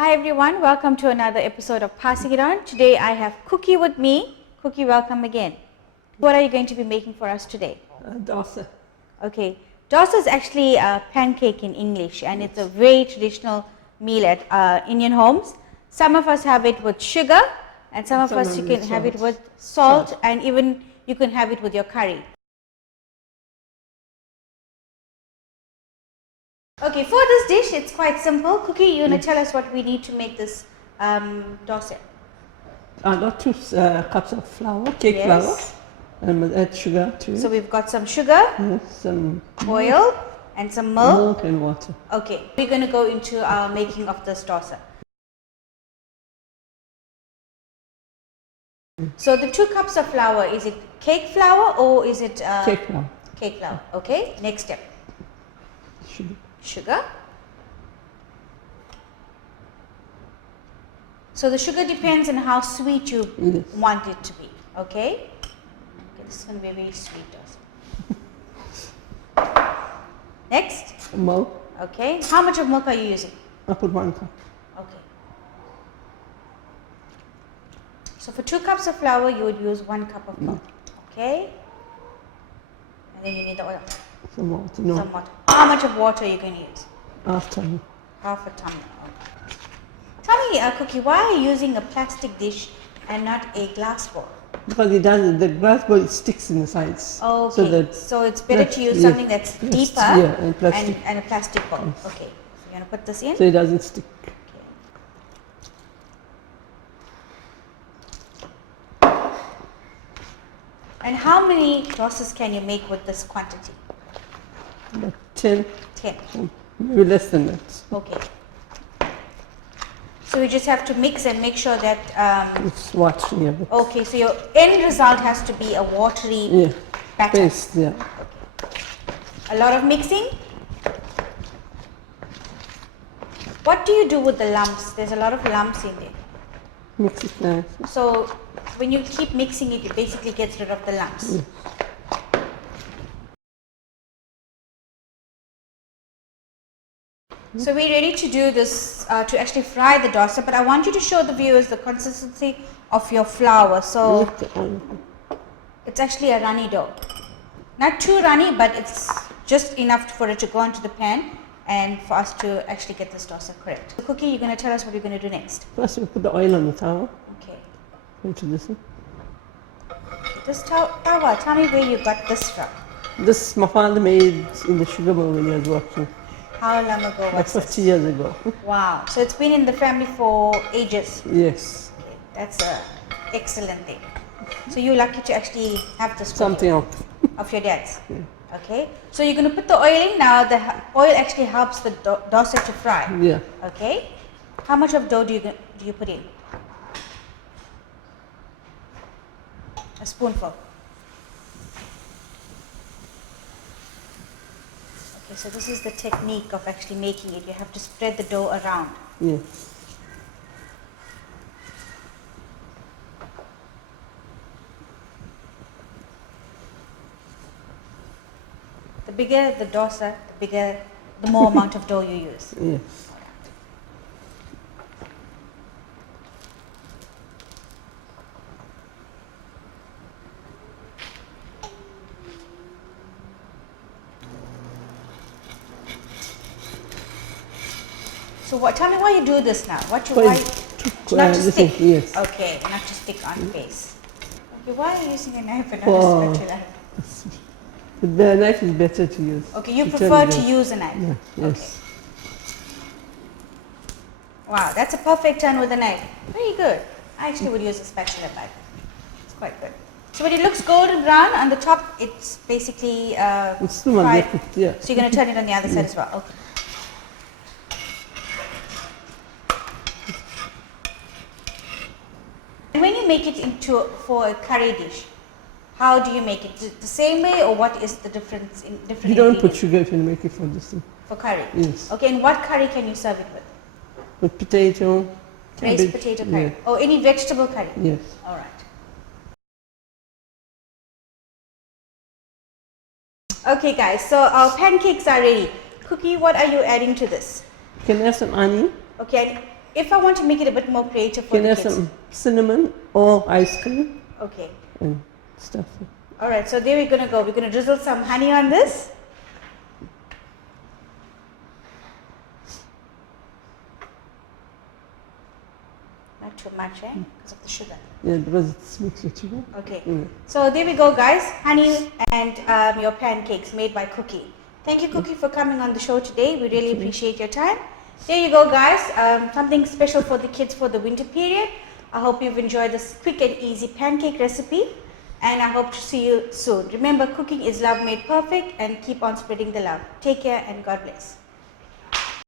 Hi everyone, welcome to another episode of Passing It On. Today I have Cookie with me. Cookie, welcome again. What are you going to be making for us today? Dosa. Okay, dosa is actually a pancake in English, and it's a very traditional meal at Indian homes. Some of us have it with sugar, and some of us you can have it with salt, and even you can have it with your curry. Okay, for this dish, it's quite simple. Cookie, you're going to tell us what we need to make this dosa. I got 2 cups of flour, cake flour, and we'll add sugar to it. So we've got some sugar, some oil, and some milk. Milk and water. Okay, we're going to go into our making of this dosa. So the 2 cups of flour, is it cake flour or is it cake flour? Cake flour. Okay, next step. Sugar. So the sugar depends on how sweet you want it to be. Okay? This is going to be a very sweet dosa. Next. Milk. Okay. How much of milk are you using? I put 1 cup. Okay. So for 2 cups of flour, you would use 1 cup of milk. Okay. And then you need the oil. Some water. No. Some water. How much of water are you going to use? Half tummy. Half a tumbler. Okay. Tell me, Cookie, why are you using a plastic dish and not a glass bowl? Because it doesn't. The glass bowl sticks in the sides. Okay. So it's better to use something that's deeper and a plastic bowl. Yes. Okay. So you're going to put this in? So it doesn't stick. Okay. And how many dosas can you make with this quantity? About 10. 10. Maybe less than that. Okay. So you just have to mix and make sure that it's watery a bit. Okay, so your end result has to be a watery batter. Paste, yeah. Okay. A lot of mixing. What do you do with the lumps? There's a lot of lumps in there. Mix it nice. So when you keep mixing it, it basically gets rid of the lumps. Yeah. So we're ready to do this, to actually fry the dosa, but I want you to show the viewers the consistency of your flour. So it's actually a runny dough. Not too runny, but it's just enough for it to go into the pan and for us to actually get this dosa correct. So Cookie, you're going to tell us what you're going to do next. First we put the oil on the tawa. Okay. Into this one. This tawa, tell me where you got this from. This my father made in the sugar mill when he was working. How long ago was this? 50 years ago. Wow. So it's been in the family for ages. Yes. Okay. That's an excellent thing. So you're lucky to actually have this something of your dad's. Yeah. Okay. So you're going to put the oil in. Now the oil actually helps the dosa to fry. Yeah. Okay. How much of dough do you put in? A spoonful. Okay, so this is the technique of actually making it. You have to spread the dough around. Yes. The bigger the dosa, the more amount of dough you use. Yes. So tell me why you do this now. Not to stick. Yes. Okay, not to stick on face. Okay, why are you using a knife and not a spatula? The knife is better to use. Okay, you prefer to use a knife? Yeah, yes. Okay. Wow, that's a perfect turn with a knife. Very good. I actually would use a spatula, but it's quite good. So when it looks golden brown on the top, it's basically it's too fried. Yeah. So you're going to turn it on the other side as well. Okay. And when you make it for a curry dish, how do you make it? The same way, or what is the difference in different You don't put sugar if you make it for this thing. For curry? Yes. Okay, and what curry can you serve it with? With potato. Raised potato curry? Yeah. Or any vegetable curry? Yes. All right. Okay guys, so our pancakes are ready. Cookie, what are you adding to this? You can add some onion. Okay, if I want to make it a bit more creative for Can the have kids. some cinnamon or ice cream Okay. and stuff. All right, so there we're going to go. We're going to drizzle some honey on this. Not too much, eh? Because of the sugar. Yeah, because it's mixed with sugar. Okay. Mm. So there we go, guys. Honey and your pancakes made by Cookie. Thank you, Cookie, for coming on the show today. We really appreciate your time. There you go, guys. Something special for the kids for the winter period. I hope you've enjoyed this quick and easy pancake recipe. And I hope to see you soon. Remember, cooking is love made perfect, and keep on spreading the love. Take care and God bless.